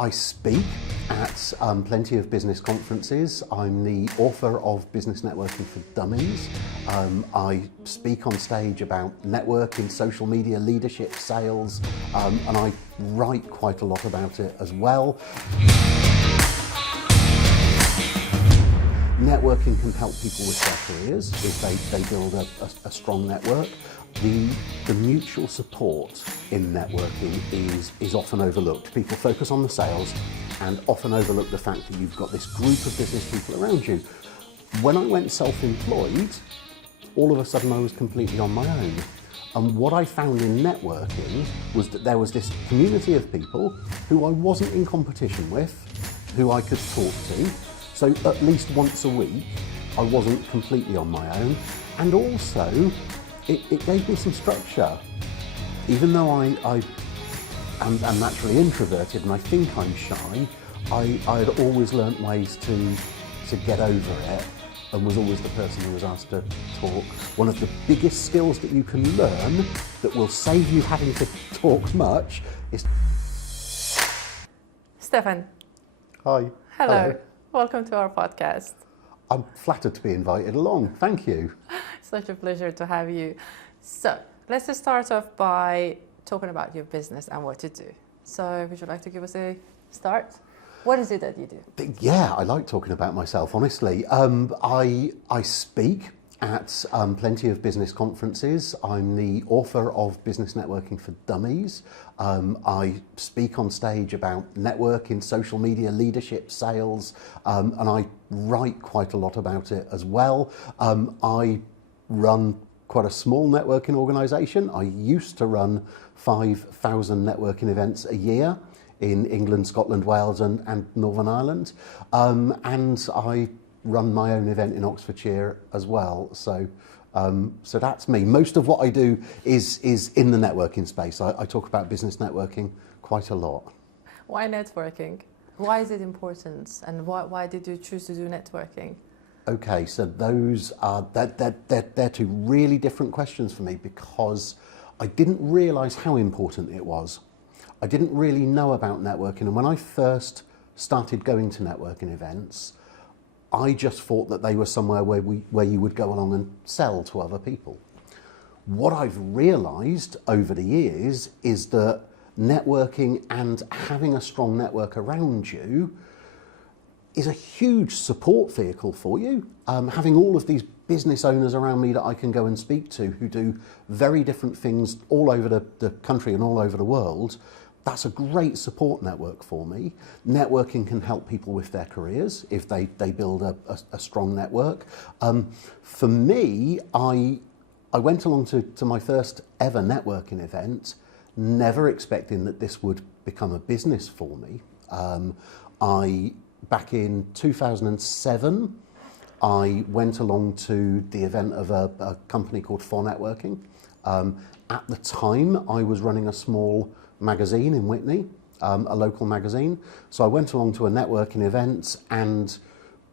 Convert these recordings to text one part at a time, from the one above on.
I speak at plenty of business conferences. I'm the author of Business Networking for Dummies. I speak on stage about networking, social media, leadership, sales, and I write quite a lot about it as well. Networking can help people with their careers if they build a strong network. The mutual support in networking is often overlooked. People focus on the sales and often overlook the fact that you've got this group of business people around you. When I went self-employed, all of a sudden I was completely on my own. And what I found in networking was that there was this community of people who I wasn't in competition with, who I could talk to. So at least once a week, I wasn't completely on my own. And also, it gave me some structure. Even though I am naturally introverted and I think I'm shy, I had always learnt ways to get over it and was always the person who was asked to talk. One of the biggest skills that you can learn that will save you having to talk much is... Stefan. Hi. Hello. Welcome to our podcast. I'm flattered to be invited along. Thank you. Such a pleasure to have you. So let's just start off by talking about your business and what you do. So would you like to give us a start? What is it that you do? Yeah, I like talking about myself, honestly. I speak at plenty of business conferences. I'm the author of Business Networking for Dummies. I speak on stage about networking, social media, leadership, sales, and I write quite a lot about it as well. I run quite a small networking organisation. I used to run 5,000 networking events a year in England, Scotland, Wales and Northern Ireland. And I run my own event in Oxfordshire as well. So that's me. Most of what I do is in the networking space. I talk about business networking quite a lot. Why networking? Why is it important? And why did you choose to do networking? Okay, so those are they're two really different questions for me because I didn't realise how important it was. I didn't really know about networking, and when I first started going to networking events, I just thought that they were somewhere where you would go along and sell to other people. What I've realised over the years is that networking and having a strong network around you is a huge support vehicle for you. Having all of these business owners around me that I can go and speak to who do very different things all over the country and all over the world, that's a great support network for me. Networking can help people with their careers if they build a strong network. For me, I went along to my first ever networking event, never expecting that this would become a business for me. Back in 2007, I went along to the event of a company called For Networking. At the time, I was running a small magazine in Whitney, a local magazine. So I went along to a networking event, and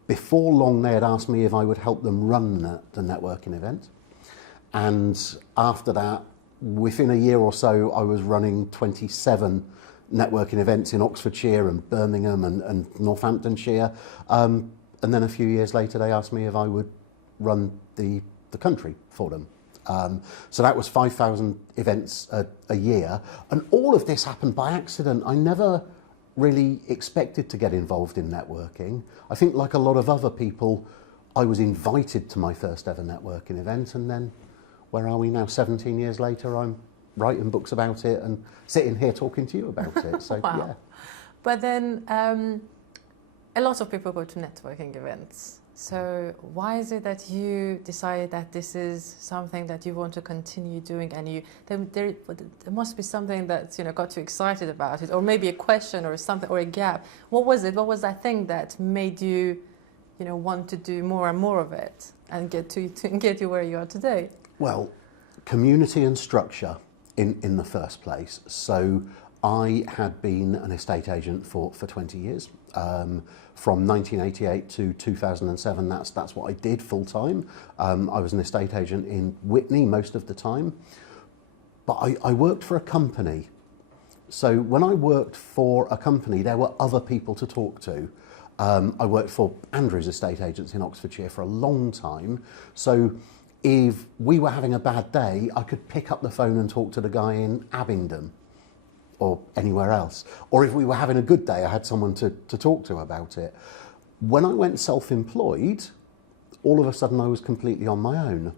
before long they had asked me if I would help them run the networking event. And after that, within a year or so, I was running 27 networking events in Oxfordshire and Birmingham and Northamptonshire. And then a few years later, they asked me if I would run the country for them. So that was 5,000 events a year. And all of this happened by accident. I never really expected to get involved in networking. I think like a lot of other people, I was invited to my first ever networking event, and then where are we now? 17 years later, I'm writing books about it and sitting here talking to you about it. So wow. Yeah. But then a lot of people go to networking events. So why is it that you decided that this is something that you want to continue doing, and there must be something that got you excited about it, or maybe a question or something or a gap? What was it? What was that thing that made you want to do more and more of it and get you where you are today? Well, community and structure in the first place. So I had been an estate agent for 20 years. From 1988 to 2007, that's what I did full time. I was an estate agent in Whitney most of the time. But I worked for a company So when I worked for a company, there were other people to talk to. I worked for Andrews Estate Agents in Oxfordshire for a long time. So if we were having a bad day, I could pick up the phone and talk to the guy in Abingdon or anywhere else. Or if we were having a good day, I had someone to talk to about it. When I went self-employed, all of a sudden I was completely on my own.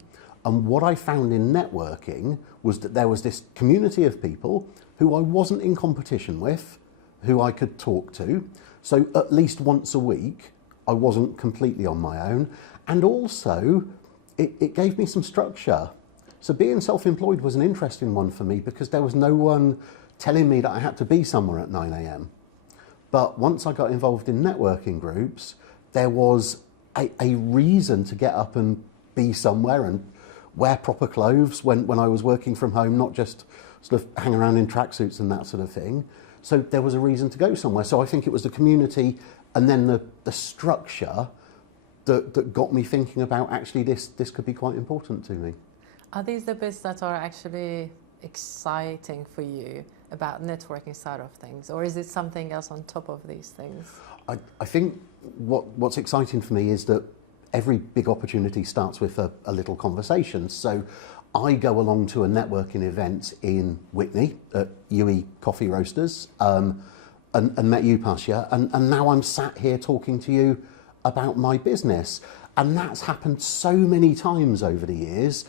And what I found in networking was that there was this community of people who I wasn't in competition with, who I could talk to. So at least once a week, I wasn't completely on my own. And also, it gave me some structure. So being self-employed was an interesting one for me because there was no one telling me that I had to be somewhere at 9 a.m. But once I got involved in networking groups, there was a reason to get up and be somewhere and wear proper clothes when I was working from home, not just sort of hang around in tracksuits and that sort of thing. So there was a reason to go somewhere. So I think it was the community and then the structure that got me thinking about actually this could be quite important to me. Are these the bits that are actually exciting for you about networking side of things, or is it something else on top of these things? I think what's exciting for me is that every big opportunity starts with a little conversation. So I go along to a networking event in Witney at UE Coffee Roasters and met you, Pasha, and now I'm sat here talking to you about my business. And that's happened so many times over the years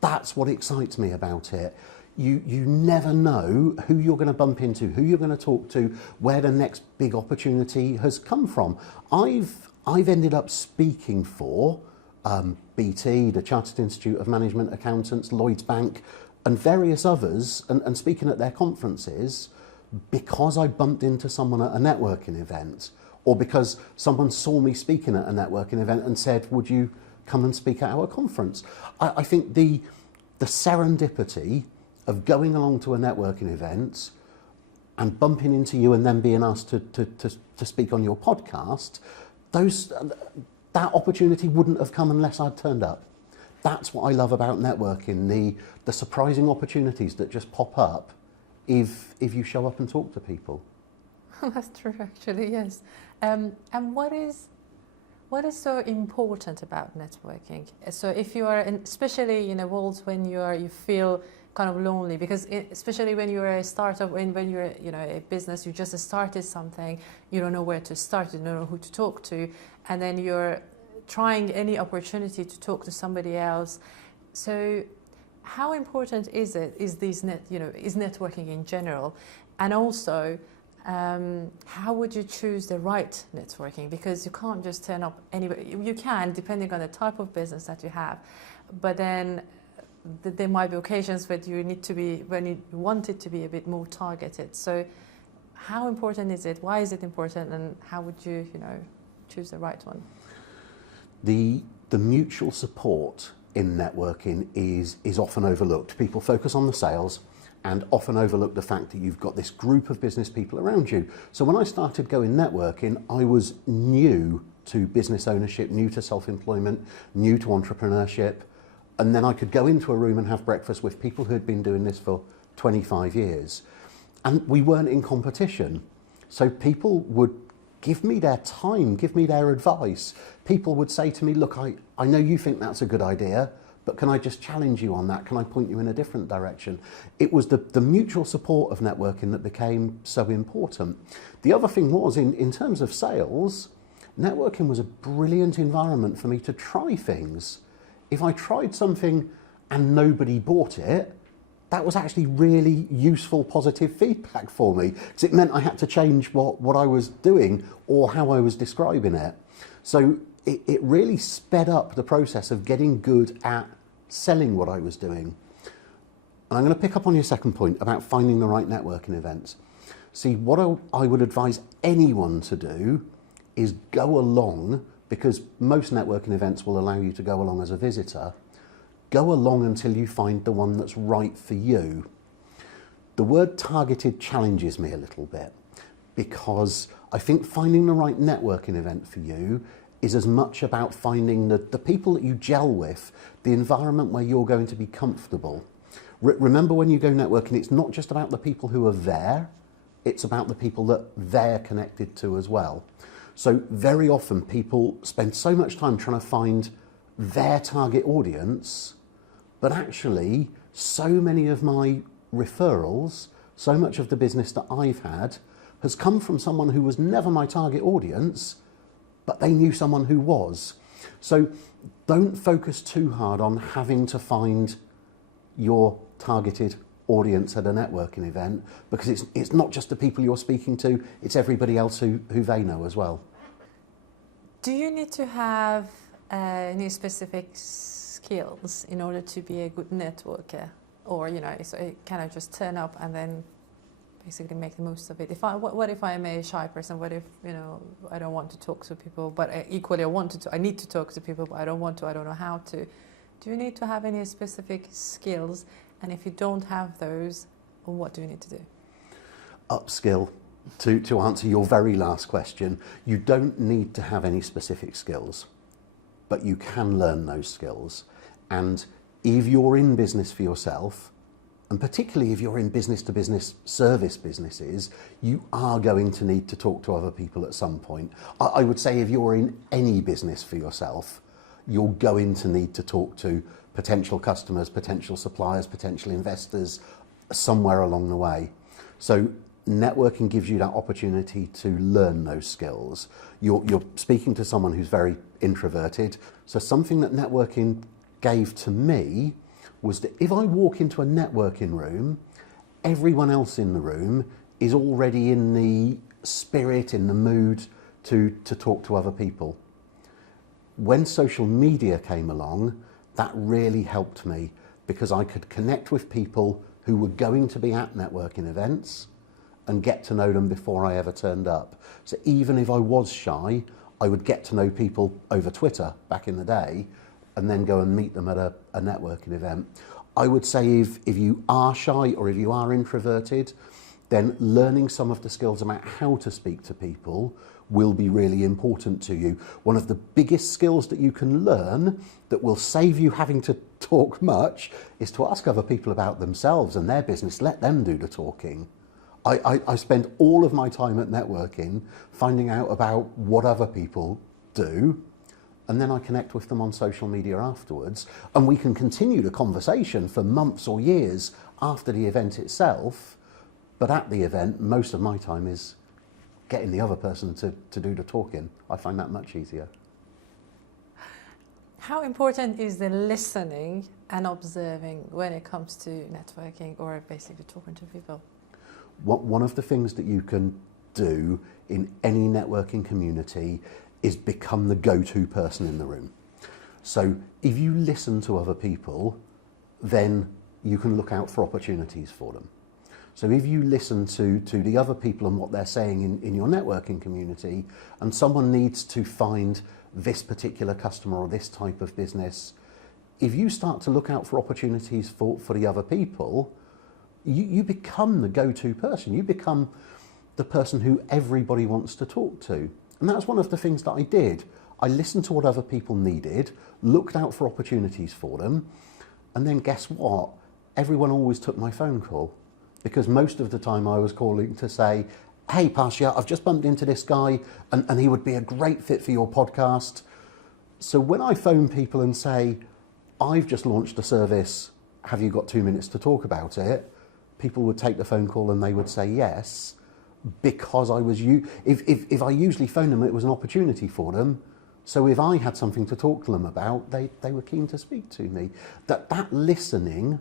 that's what excites me about it. You never know who you're going to bump into, who you're going to talk to, where the next big opportunity has come from. I've ended up speaking for BT, the Chartered Institute of Management Accountants, Lloyds Bank, and various others, and speaking at their conferences because I bumped into someone at a networking event, or because someone saw me speaking at a networking event and said, would you come and speak at our conference? I think the serendipity of going along to a networking event and bumping into you and then being asked to speak on your podcast, that opportunity wouldn't have come unless I'd turned up. That's what I love about networking, the surprising opportunities that just pop up if you show up and talk to people. That's true, actually, yes. And what is so important about networking? So if you are, especially in a world when you feel kind of lonely, because especially when you're a startup, when you're a business, you just started something, you don't know where to start, you don't know who to talk to, and then you're trying any opportunity to talk to somebody else. So how important is networking in general, and also how would you choose the right networking? Because you can't just turn up anywhere. You can, depending on the type of business that you have, but then there might be occasions where when you want it to be a bit more targeted. So how important is it? Why is it important? And how would you, choose the right one? The mutual support in networking is often overlooked. People focus on the sales and often overlook the fact that you've got this group of business people around you. So when I started going networking, I was new to business ownership, new to self-employment, new to entrepreneurship. And then I could go into a room and have breakfast with people who had been doing this for 25 years. And we weren't in competition. So people would give me their time, give me their advice. People would say to me, look, I know you think that's a good idea, but can I just challenge you on that? Can I point you in a different direction? It was the mutual support of networking that became so important. The other thing was, in terms of sales, networking was a brilliant environment for me to try things. If I tried something and nobody bought it, that was actually really useful, positive feedback for me, because it meant I had to change what I was doing or how I was describing it. So it really sped up the process of getting good at selling what I was doing. And I'm going to pick up on your second point about finding the right networking events. See, what I would advise anyone to do is go along, because most networking events will allow you to go along as a visitor. Go along until you find the one that's right for you. The word targeted challenges me a little bit, because I think finding the right networking event for you is as much about finding the people that you gel with, the environment where you're going to be comfortable. Remember, when you go networking, it's not just about the people who are there, it's about the people that they're connected to as well. So very often people spend so much time trying to find their target audience, but actually so many of my referrals, so much of the business that I've had has come from someone who was never my target audience, but they knew someone who was. So don't focus too hard on having to find your targeted audience at a networking event, because it's not just the people you're speaking to, it's everybody else who they know as well. Do you need to have any specific skills in order to be a good networker? Or, so can I just turn up and then basically make the most of it? What if I am a shy person? What if, I don't want to talk to people, but equally I need to talk to people, but I don't want to, I don't know how to. Do you need to have any specific skills? And if you don't have those, what do you need to do? Upskill. To answer your very last question, you don't need to have any specific skills, but you can learn those skills. And if you're in business for yourself, and particularly if you're in business-to-business service businesses, you are going to need to talk to other people at some point. I would say if you're in any business for yourself, you're going to need to talk to potential customers, potential suppliers, potential investors, somewhere along the way. So networking gives you that opportunity to learn those skills. You're speaking to someone who's very introverted. So something that networking gave to me was that if I walk into a networking room, everyone else in the room is already in the spirit, in the mood to talk to other people. When social media came along, that really helped me, because I could connect with people who were going to be at networking events and get to know them before I ever turned up. So even if I was shy, I would get to know people over Twitter back in the day and then go and meet them at a networking event. I would say if you are shy or if you are introverted, then learning some of the skills about how to speak to people will be really important to you. One of the biggest skills that you can learn that will save you having to talk much is to ask other people about themselves and their business. Let them do the talking. I spend all of my time at networking finding out about what other people do, and then I connect with them on social media afterwards, and we can continue the conversation for months or years after the event itself. But at the event, most of my time is getting the other person to do the talking. I find that much easier. How important is the listening and observing when it comes to networking or basically talking to people? One of the things that you can do in any networking community is become the go-to person in the room. So if you listen to other people, then you can look out for opportunities for them. So if you listen to the other people and what they're saying in your networking community, and someone needs to find this particular customer or this type of business, if you start to look out for opportunities for the other people, you become the go-to person. You become the person who everybody wants to talk to. And that's one of the things that I did. I listened to what other people needed, looked out for opportunities for them, and then guess what? Everyone always took my phone call, because most of the time I was calling to say, hey, Pasha, I've just bumped into this guy and he would be a great fit for your podcast. So when I phone people and say, I've just launched a service, have you got 2 minutes to talk about it? People would take the phone call and they would say yes, because I was if I usually phoned them, it was an opportunity for them. So if I had something to talk to them about, they were keen to speak to me. That listening,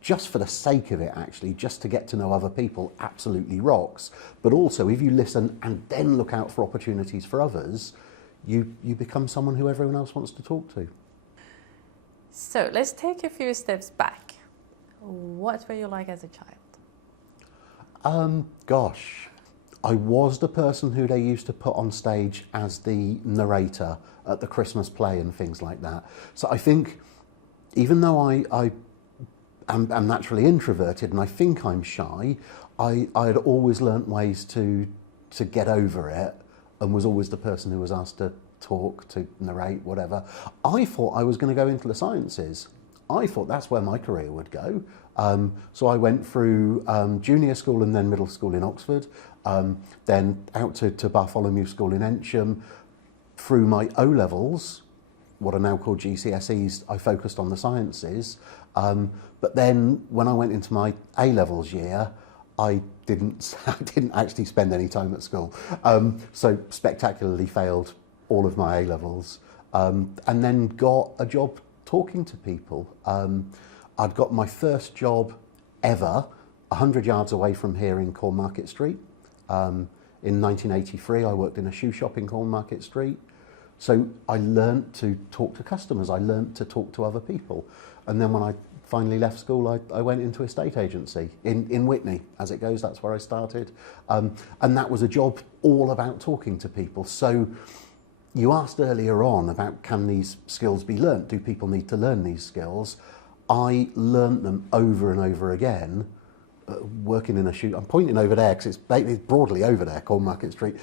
just for the sake of it, actually, just to get to know other people, absolutely rocks. But also, if you listen and then look out for opportunities for others, you become someone who everyone else wants to talk to. So let's take a few steps back. What were you like as a child? Gosh, I was the person who they used to put on stage as the narrator at the Christmas play and things like that. So I think, even though I am naturally introverted and I think I'm shy, I had always learnt ways to get over it, and was always the person who was asked to talk, to narrate, whatever. I thought I was going to go into the sciences. I thought that's where my career would go. So I went through junior school and then middle school in Oxford, then out to Bartholomew School in Ensham. Through my O-levels, what are now called GCSEs, I focused on the sciences. But then when I went into my A-levels year, I didn't actually spend any time at school. So spectacularly failed all of my A-levels, and then got a job talking to people. I'd got my first job ever 100 yards away from here in Cornmarket Street. In 1983, I worked in a shoe shop in Cornmarket Street. So I learnt to talk to customers, I learnt to talk to other people. And then when I finally left school, I went into a estate agency in Witney, as it goes, that's where I started. And that was a job all about talking to people. So you asked earlier on about, can these skills be learnt? Do people need to learn these skills? I learnt them over and over again, working in a shoe. I'm pointing over there because it's broadly over there, Cornmarket Street.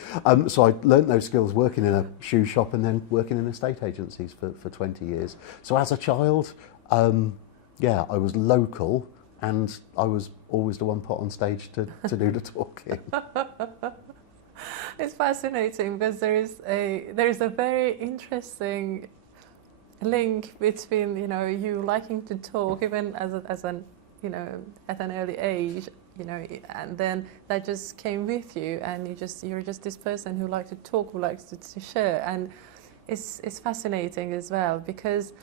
So I learnt those skills working in a shoe shop and then working in estate agencies for 20 years. So as a child, yeah, I was local and I was always the one put on stage to do the talking. It's fascinating because there is a very interesting link between, you know, you liking to talk even as an you know, at an early age, you know, and then that just came with you, and you're just this person who likes to talk, who likes to share, and it's fascinating as well because,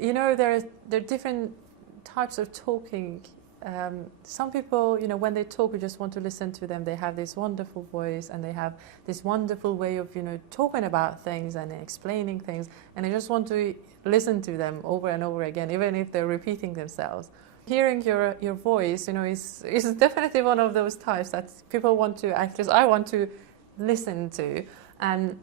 you know, there are different types of talking. Some people, you know, when they talk, you just want to listen to them. They have this wonderful voice and they have this wonderful way of, you know, talking about things and explaining things, and I just want to listen to them over and over again, even if they're repeating themselves. Hearing your voice, you know, is definitely one of those types that people want to I want to listen to, and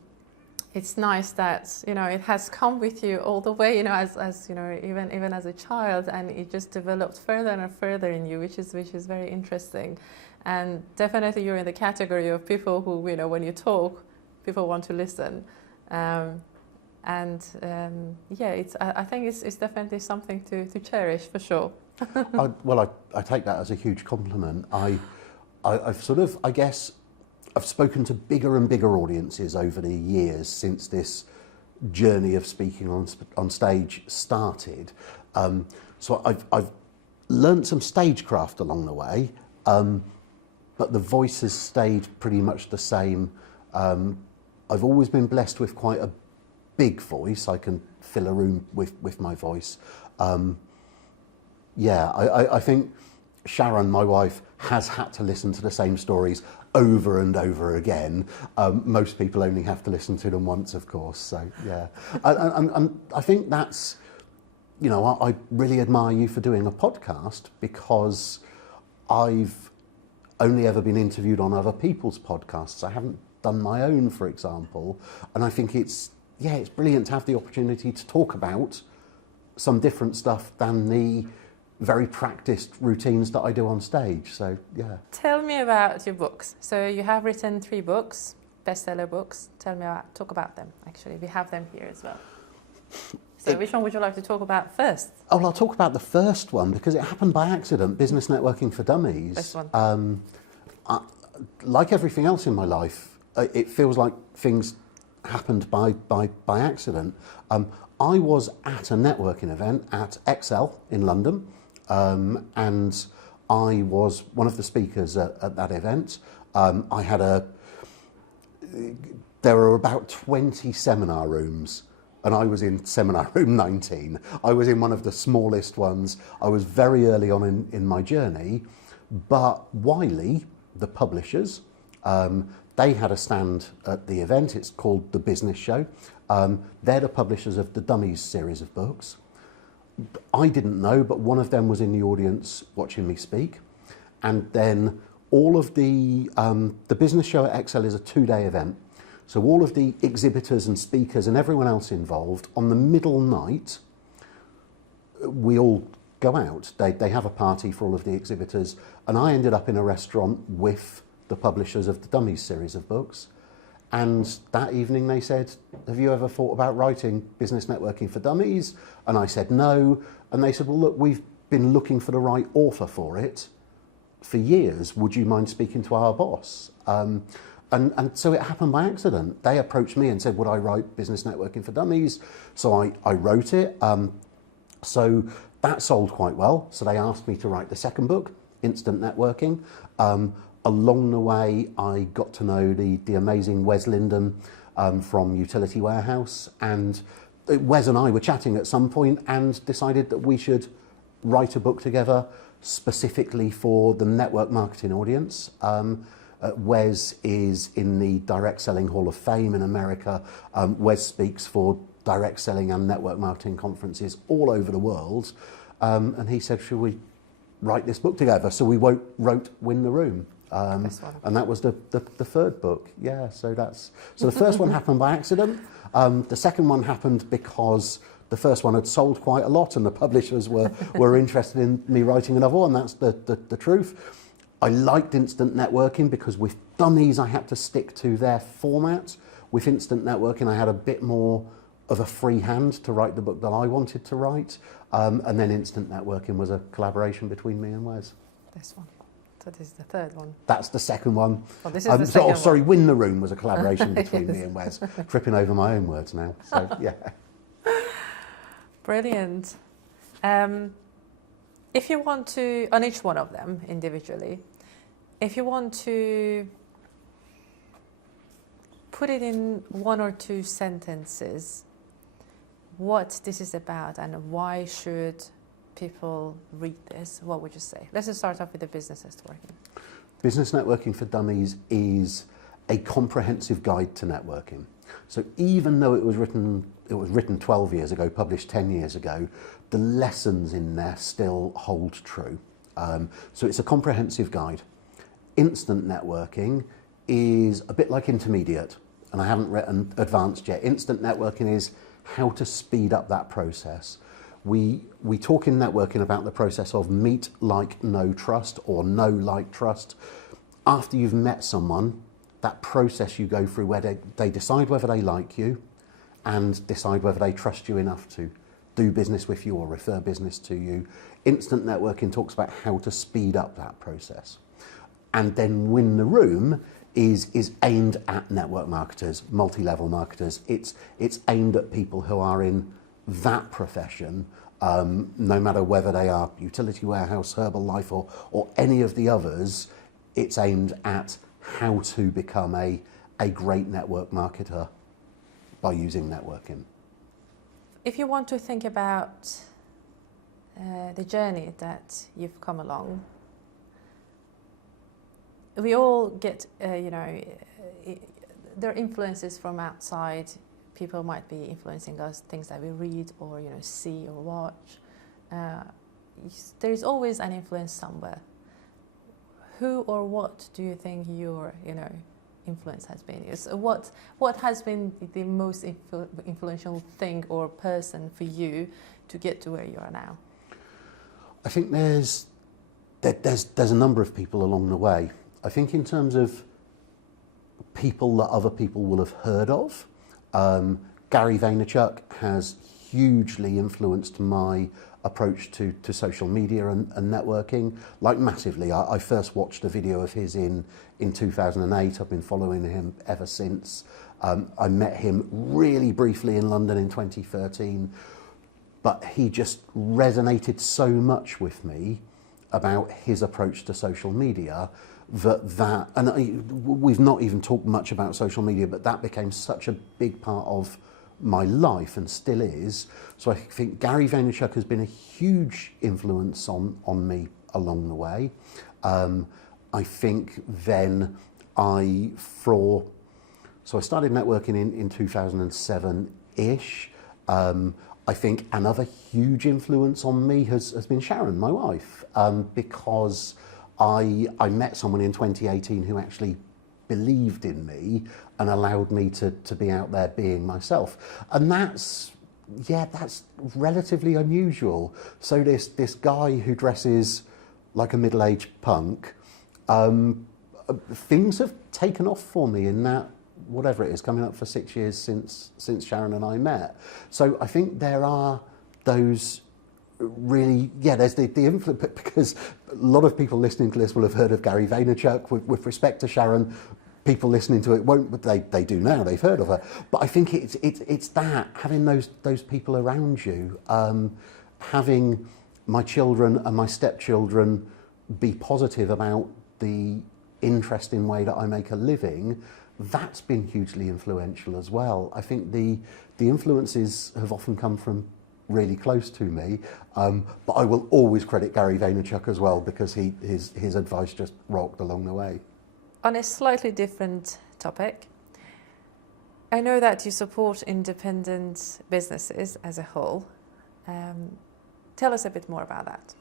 it's nice that, you know, it has come with you all the way, you know, as you know, even as a child, and it just developed further and further in you, which is very interesting. And definitely you're in the category of people who, you know, when you talk, people want to listen. Yeah, I think it's definitely something to cherish for sure. I take that as a huge compliment. I've sort of, I guess, I've spoken to bigger and bigger audiences over the years since this journey of speaking on stage started. So I've learnt some stagecraft along the way, but the voice has stayed pretty much the same. I've always been blessed with quite a big voice. I can fill a room with my voice. Yeah, I think Sharon, my wife, has had to listen to the same stories over and over again. Most people only have to listen to them once, of course. So yeah, and I think that's, you know, I really admire you for doing a podcast, because I've only ever been interviewed on other people's podcasts. I haven't done my own, for example, and I think it's brilliant to have the opportunity to talk about some different stuff than the very practiced routines that I do on stage. So yeah. Tell me about your books. So you have written 3 books, bestseller books. Talk about them. Actually, we have them here as well. So which one would you like to talk about first? Oh, well, I'll talk about the first one because it happened by accident. Business Networking for Dummies. This one. Like everything else in my life, it feels like things happened by accident. I was at a networking event at Excel in London, and I was one of the speakers at that event. There were about 20 seminar rooms, and I was in seminar room 19. I was in one of the smallest ones. I was very early on in my journey, but Wiley, the publishers, they had a stand at the event. It's called The Business Show. They're the publishers of the Dummies series of books. I didn't know, but one of them was in the audience watching me speak. And then all of the Business Show at Excel is a 2-day event. So all of the exhibitors and speakers and everyone else involved, on the middle night, we all go out. They have a party for all of the exhibitors. And I ended up in a restaurant with the publishers of the Dummies series of books. And that evening they said, have you ever thought about writing Business Networking for Dummies? And I said no. And they said, well, look, we've been looking for the right author for it for years. Would you mind speaking to our boss? And so it happened by accident. They approached me and said, would I write Business Networking for Dummies? So I wrote it. So that sold quite well. So they asked me to write the second book, Instant Networking. Along the way, I got to know the amazing Wes Linden from Utility Warehouse. And Wes and I were chatting at some point and decided that we should write a book together specifically for the network marketing audience. Wes is in the Direct Selling Hall of Fame in America. Wes speaks for direct selling and network marketing conferences all over the world. And he said, should we write this book together? So we wrote Win the Room. And that was the third book. Yeah, so the first one happened by accident. The second one happened because the first one had sold quite a lot and the publishers were interested in me writing another one. That's the truth. I liked instant networking because with Dummies I had to stick to their format. With instant networking I had a bit more of a free hand to write the book that I wanted to write. And then instant networking was a collaboration between me and Wes. This one. So this is the third one. That's the second one. Oh, this is the second one. Sorry, Win the Room was a collaboration between Yes. me and Wes. Tripping over my own words now. So yeah. Brilliant. If you want to, on each one of them individually, if you want to put it in one or two sentences, what this is about and why should people read this, what would you say? Let's just start off with the business networking. Business Networking for Dummies is a comprehensive guide to networking. So even though it was written 12 years ago, published 10 years ago, the lessons in there still hold true. So it's a comprehensive guide. Instant networking is a bit like intermediate, and I haven't written advanced yet. Instant networking is how to speed up that process. We talk in networking about the process of meet, like, know, trust, or know, like, trust. After you've met someone, that process you go through where they decide whether they like you and decide whether they trust you enough to do business with you or refer business to you. Instant networking talks about how to speed up that process. And then Win the Room is aimed at network marketers, multi-level marketers. It's aimed at people who are in that profession, no matter whether they are Utility Warehouse, Herbalife, or any of the others. It's aimed at how to become a great network marketer by using networking. If you want to think about the journey that you've come along, we all get, there are influences from outside. People might be influencing us, things that we read or see or watch. There is always an influence somewhere. Who or what do you think your influence has been? So what has been the most influential thing or person for you to get to where you are now? I think there's a number of people along the way. I think in terms of people that other people will have heard of, Gary Vaynerchuk has hugely influenced my approach to social media and networking, like massively. I first watched a video of his in 2008. I've been following him ever since. I met him really briefly in London in 2013, but he just resonated so much with me about his approach to social media we've not even talked much about social media, but that became such a big part of my life and still is. So I think Gary Vaynerchuk has been a huge influence on me along the way. I think then I started networking in 2007-ish. I think another huge influence on me has been Sharon, my wife, because I met someone in 2018 who actually believed in me and allowed me to be out there being myself. And that's relatively unusual. So this guy who dresses like a middle-aged punk, things have taken off for me in that, whatever it is, coming up for 6 years since Sharon and I met. So I think there are those really, yeah, there's the influence, because a lot of people listening to this will have heard of Gary Vaynerchuk. With respect to Sharon, people listening to it won't, but they do now, they've heard of her. But I think it's that, having those people around you, having my children and my stepchildren be positive about the interesting way that I make a living, that's been hugely influential as well. I think the influences have often come from really close to me, but I will always credit Gary Vaynerchuk as well, because his advice just rocked along the way. On a slightly different topic, I know that you support independent businesses as a whole. Tell us a bit more about that.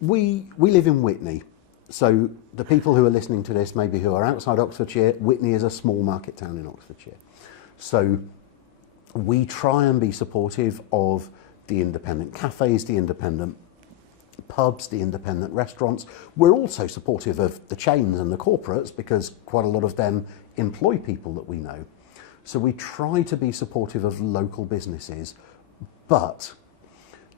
We live in Witney, so the people who are listening to this, maybe who are outside Oxfordshire, Witney is a small market town in Oxfordshire. So we try and be supportive of the independent cafes, the independent pubs, the independent restaurants. We're also supportive of the chains and the corporates, because quite a lot of them employ people that we know. So we try to be supportive of local businesses, but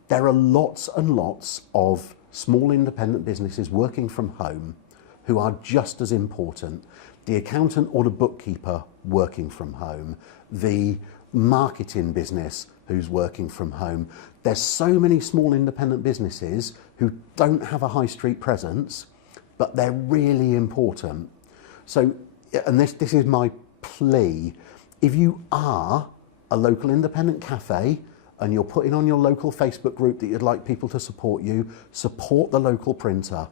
there are lots and lots of small independent businesses working from home who are just as important. The accountant or the bookkeeper working from home, the marketing business who's working from home. There's so many small independent businesses who don't have a high street presence, but they're really important. So, and this is my plea, if you are a local independent cafe and you're putting on your local Facebook group that you'd like people to support you, support the local printer.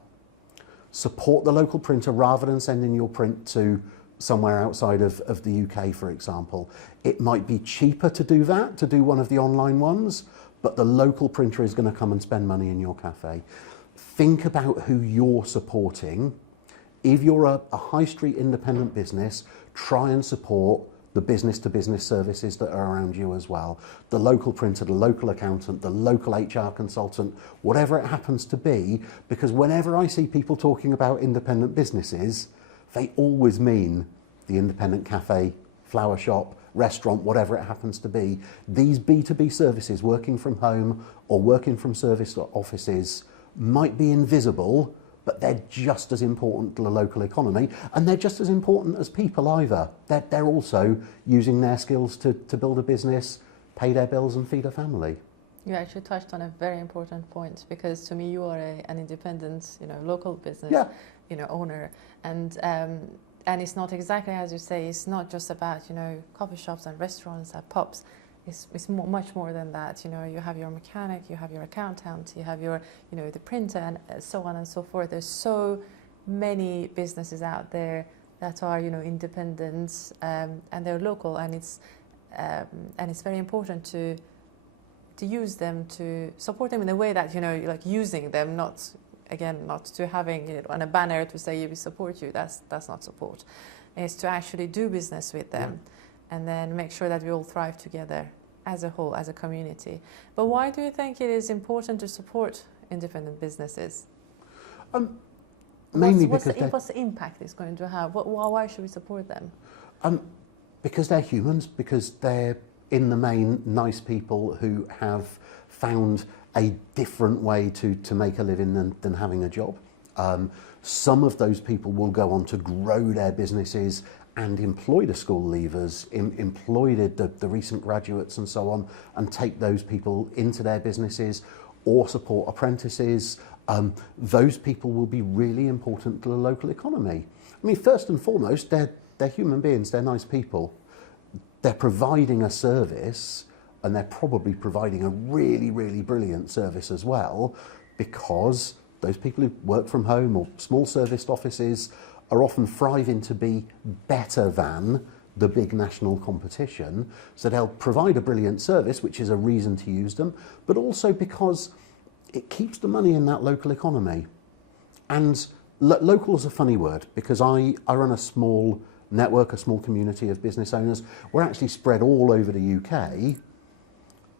Support the local printer rather than sending your print to somewhere outside of the UK, for example. It might be cheaper to do that, to do one of the online ones, but the local printer is going to come and spend money in your cafe. Think about who you're supporting. If you're a high street independent business, try and support the business-to-business services that are around you as well. The local printer, the local accountant, the local HR consultant, whatever it happens to be, because whenever I see people talking about independent businesses, they always mean the independent cafe, flower shop, restaurant, whatever it happens to be. These B2B services, working from home or working from service offices, might be invisible, but they're just as important to the local economy, and they're just as important as people either. They're also using their skills to build a business, pay their bills and feed a family. You actually touched on a very important point, because to me you are an independent, local business, owner, and it's not exactly as you say. It's not just about coffee shops and restaurants and pubs. It's much more than that. You have your mechanic, you have your accountant, you have your the printer, and so on and so forth. There's so many businesses out there that are independent, and they're local, and it's very important to use them, to support them in a way that like using them, not to having on a banner to say we support you. That's not support. It's to actually do business with them, and then make sure that we all thrive together as a whole, as a community. But why do you think it is important to support independent businesses? Mainly what's because the impact it's going to have? Why should we support them? Because they're humans, because they're in the main nice people who have found a different way to make a living than having a job. Some of those people will go on to grow their businesses and employ the school leavers, employ the recent graduates and so on, and take those people into their businesses or support apprentices. Those people will be really important to the local economy. I mean, first and foremost, they're human beings, they're nice people. They're providing a service, and they're probably providing a really, really brilliant service as well, because those people who work from home or small serviced offices are often thriving to be better than the big national competition. So they'll provide a brilliant service, which is a reason to use them, but also because it keeps the money in that local economy. And local is a funny word, because I run a small network, a small community of business owners. We're actually spread all over the UK,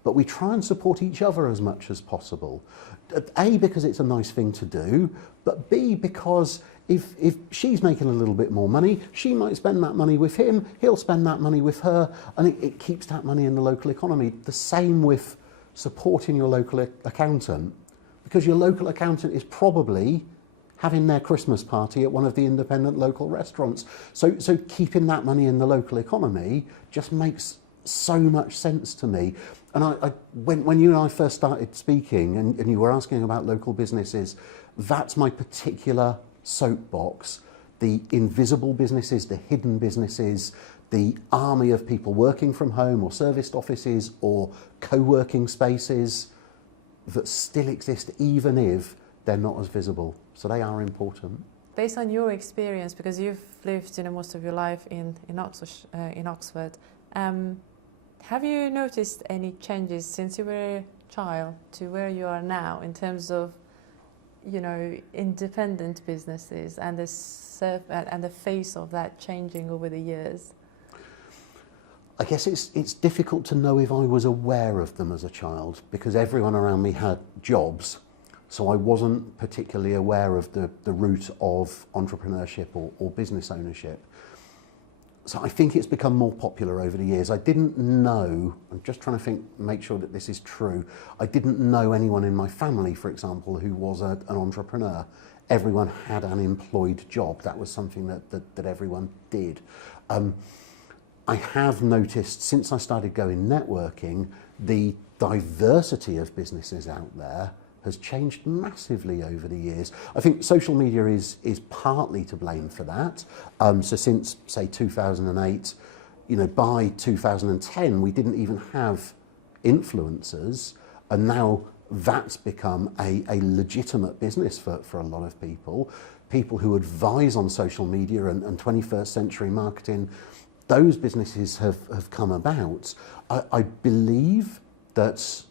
but we try and support each other as much as possible. A, because it's a nice thing to do, but B, because if she's making a little bit more money, she might spend that money with him, he'll spend that money with her, and it keeps that money in the local economy. The same with supporting your local accountant, because your local accountant is probably having their Christmas party at one of the independent local restaurants. So keeping that money in the local economy just makes so much sense to me. And when you and I first started speaking and you were asking about local businesses, that's my particular soapbox. The invisible businesses, the hidden businesses, the army of people working from home or serviced offices or co-working spaces that still exist even if they're not as visible. So they are important. Based on your experience, because you've lived most of your life in Oxford, have you noticed any changes since you were a child to where you are now in terms of, independent businesses and the face of that changing over the years? I guess it's difficult to know if I was aware of them as a child, because everyone around me had jobs, so I wasn't particularly aware of the route of entrepreneurship or business ownership. So I think it's become more popular over the years. I didn't know, I'm just trying to make sure that this is true, I didn't know anyone in my family, for example, who was an entrepreneur. Everyone had an employed job. That was something that everyone did. I have noticed since I started going networking, the diversity of businesses out there has changed massively over the years. I think social media is partly to blame for that. So since, say, 2008, by 2010, we didn't even have influencers, and now that's become a legitimate business for a lot of people. People who advise on social media and 21st century marketing, those businesses have come about. I believe that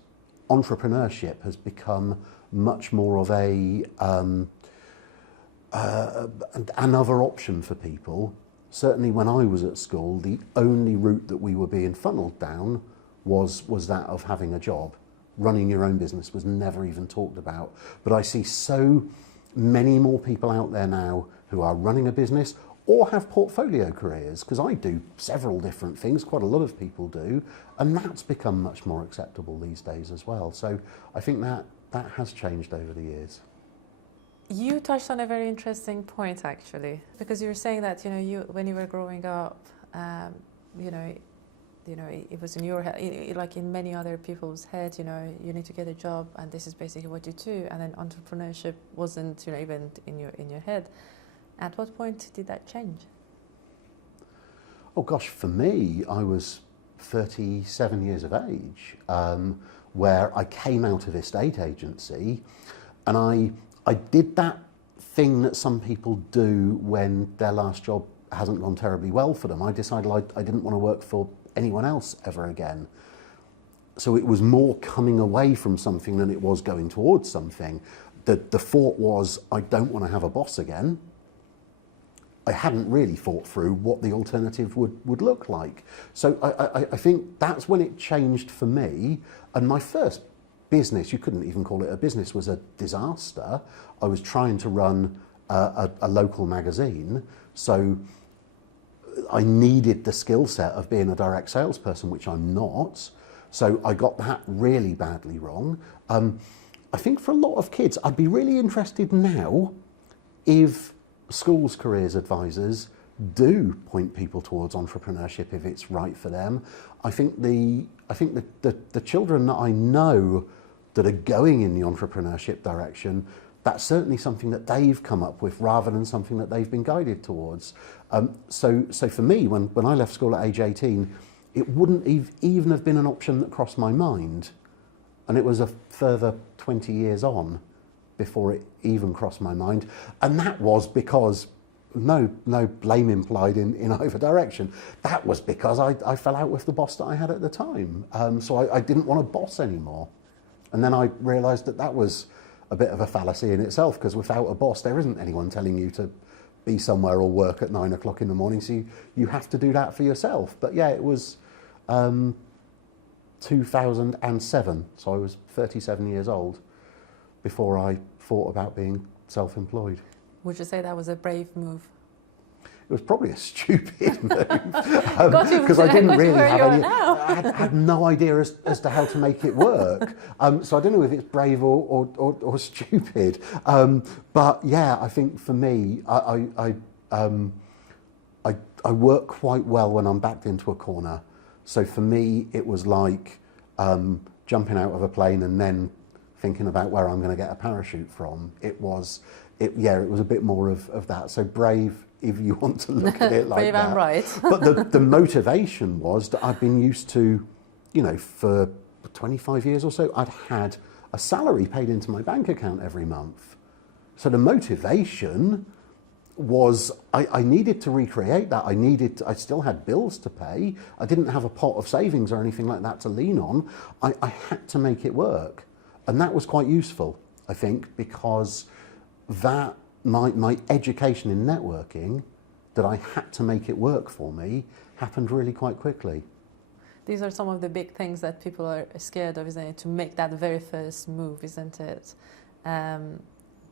entrepreneurship has become much more of another option for people. Certainly when I was at school, the only route that we were being funneled down was that of having a job. Running your own business was never even talked about. But I see so many more people out there now who are running a business or have portfolio careers, because I do several different things, quite a lot of people do, and that's become much more acceptable these days as well. So I think that has changed over the years. You touched on a very interesting point, actually, because you were saying that when you were growing up, it was in your head, like in many other people's head. You need to get a job, and this is basically what you do, and then entrepreneurship wasn't even in your head. At what point did that change? Oh gosh, for me, I was 37 years of age, where I came out of estate agency, and I did that thing that some people do when their last job hasn't gone terribly well for them. I decided I didn't want to work for anyone else ever again. So it was more coming away from something than it was going towards something. The thought was, I don't want to have a boss again. I hadn't really thought through what the alternative would look like. So I think that's when it changed for me. And my first business, you couldn't even call it a business, was a disaster. I was trying to run a local magazine. So I needed the skill set of being a direct salesperson, which I'm not. So I got that really badly wrong. I think for a lot of kids, I'd be really interested now if schools careers advisors do point people towards entrepreneurship if it's right for them. I think the children that I know that are going in the entrepreneurship direction, that's certainly something that they've come up with rather than something that they've been guided towards. So for me, when I left school at age 18, it wouldn't even have been an option that crossed my mind. And it was a further 20 years on before it even crossed my mind. And that was because, no blame implied in either direction, that was because I fell out with the boss that I had at the time. So I didn't want a boss anymore. And then I realised that was a bit of a fallacy in itself, because without a boss, there isn't anyone telling you to be somewhere or work at 9 o'clock in the morning, so you have to do that for yourself. But yeah, it was 2007, so I was 37 years old before I thought about being self-employed. Would you say that was a brave move? It was probably a stupid move because I didn't really have any. had no idea as to how to make it work. So I don't know if it's brave or stupid. But yeah, I think for me, I work quite well when I'm backed into a corner. So for me, it was like jumping out of a plane and then thinking about where I'm going to get a parachute from. It was a bit more of that. So brave, if you want to look at it like brave that. and right. But the motivation was that I've been used to, for 25 years or so, I'd had a salary paid into my bank account every month. So the motivation was I needed to recreate that. I still had bills to pay. I didn't have a pot of savings or anything like that to lean on. I had to make it work. And that was quite useful, I think, because that my education in networking, that I had to make it work for me, happened really quite quickly. These are some of the big things that people are scared of, isn't it? To make that very first move, isn't it?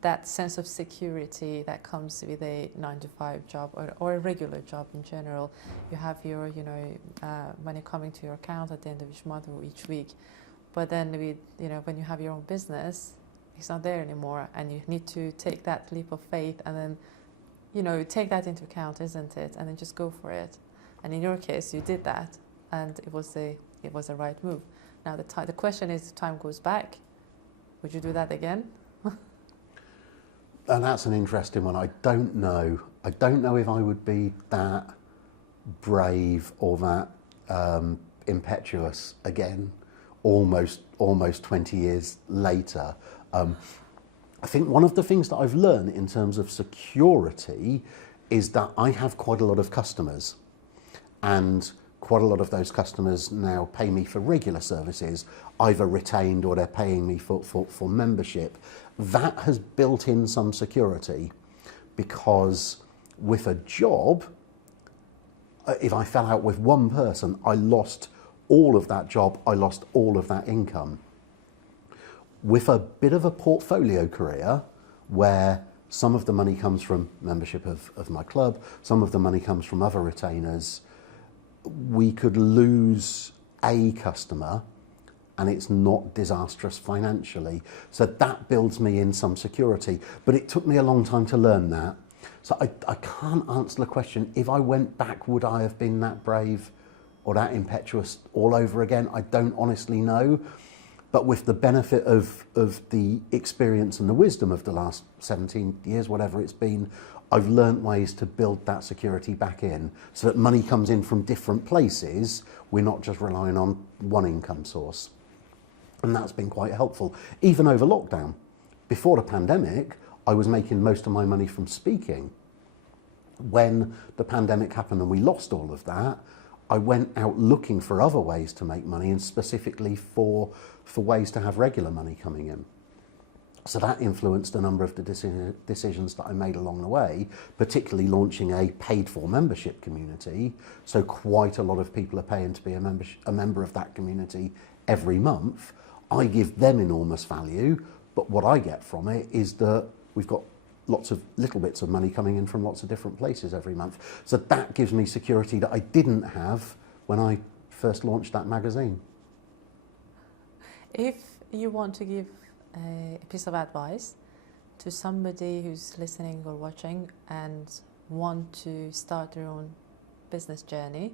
That sense of security that comes with a 9-to-5 job or a regular job in general. You have your, money coming to your account at the end of each month or each week. But then when you have your own business, it's not there anymore, and you need to take that leap of faith and then, take that into account, isn't it? And then just go for it. And in your case, you did that, and it was a right move. Now the question is, if time goes back, would you do that again? And that's an interesting one. I don't know. I don't know if I would be that brave or that impetuous again, almost 20 years later. I think one of the things that I've learned in terms of security is that I have quite a lot of customers, and quite a lot of those customers now pay me for regular services, either retained or they're paying me for membership. That has built in some security, because with a job, if I fell out with one person, I lost all of that job, I lost all of that income. With a bit of a portfolio career, where some of the money comes from membership of my club, some of the money comes from other retainers, we could lose a customer and it's not disastrous financially. So that builds me in some security. But it took me a long time to learn that. So I can't answer the question. If I went back, would I have been that brave or that impetuous all over again? I don't honestly know. But with the benefit of the experience and the wisdom of the last 17 years, whatever it's been, I've learnt ways to build that security back in so that money comes in from different places. We're not just relying on one income source. And that's been quite helpful. Even over lockdown. Before the pandemic, I was making most of my money from speaking. When the pandemic happened and we lost all of that, I went out looking for other ways to make money, and specifically for ways to have regular money coming in. So that influenced a number of the decisions that I made along the way, particularly launching a paid-for membership community. So quite a lot of people are paying to be a member of that community every month. I give them enormous value, but what I get from it is that we've got lots of little bits of money coming in from lots of different places every month. So that gives me security that I didn't have when I first launched that magazine. If you want to give a piece of advice to somebody who's listening or watching and want to start their own business journey,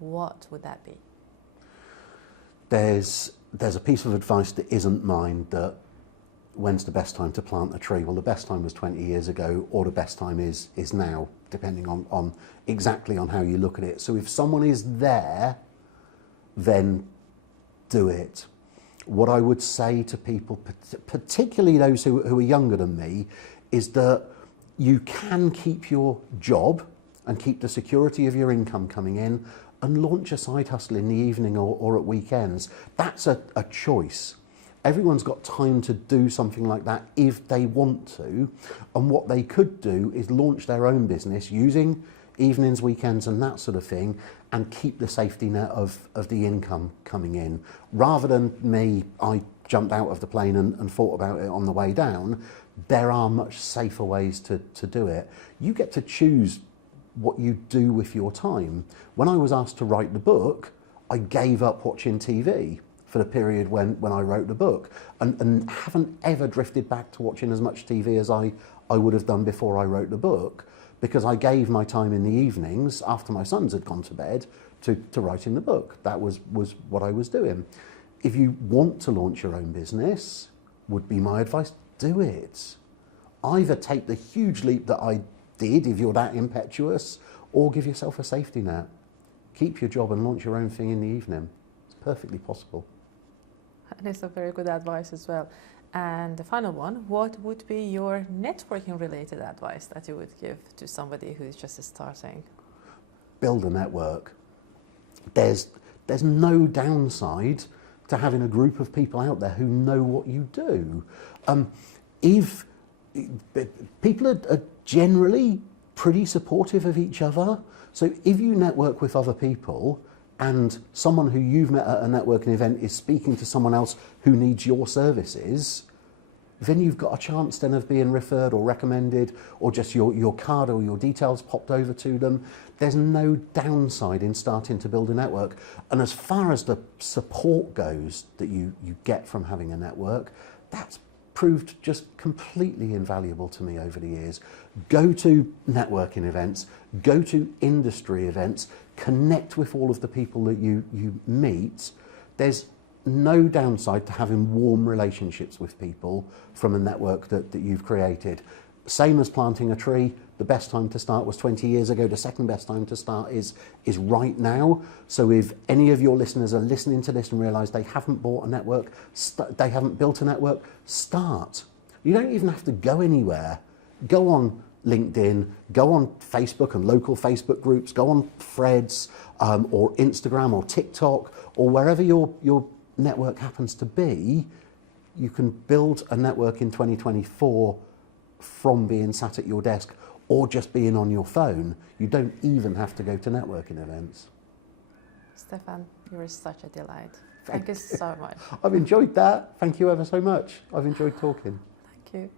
what would that be? There's a piece of advice that isn't mine, that when's the best time to plant a tree? Well, the best time was 20 years ago, or the best time is now, depending on exactly on how you look at it. So if someone is there, then do it. What I would say to people, particularly those who are younger than me, is that you can keep your job and keep the security of your income coming in and launch a side hustle in the evening or at weekends. That's a choice. Everyone's got time to do something like that if they want to. And what they could do is launch their own business using evenings, weekends and that sort of thing, and keep the safety net of the income coming in. Rather than me, I jumped out of the plane and thought about it on the way down, there are much safer ways to do it. You get to choose what you do with your time. When I was asked to write the book, I gave up watching TV for the period when I wrote the book, and haven't ever drifted back to watching as much TV as I would have done before I wrote the book, because I gave my time in the evenings after my sons had gone to bed to writing the book. That was what I was doing. If you want to launch your own business, would be my advice, do it. Either take the huge leap that I did, if you're that impetuous, or give yourself a safety net. Keep your job and launch your own thing in the evening. It's perfectly possible. And it's a very good advice as well. And the final one, what would be your networking related advice that you would give to somebody who is just starting? Build a network. There's no downside to having a group of people out there who know what you do. If people are generally pretty supportive of each other, so if you network with other people and someone who you've met at a networking event is speaking to someone else who needs your services, then you've got a chance then of being referred or recommended, or just your card or your details popped over to them. There's no downside in starting to build a network. And as far as the support goes that you get from having a network, that's proved just completely invaluable to me over the years. Go to networking events, go to industry events, connect with all of the people that you meet. There's no downside to having warm relationships with people from a network that you've created. Same as planting a tree. The best time to start was 20 years ago. The second best time to start is right now. So if any of your listeners are listening to this and realise they haven't bought a network, they haven't built a network, start. You don't even have to go anywhere. Go on LinkedIn, go on Facebook and local Facebook groups, go on Threads or Instagram or TikTok or wherever your network happens to be. You can build a network in 2024 from being sat at your desk or just being on your phone. You don't even have to go to networking events. Stefan, you were such a delight. Thank you so much. I've enjoyed that. Thank you ever so much. I've enjoyed talking. Thank you.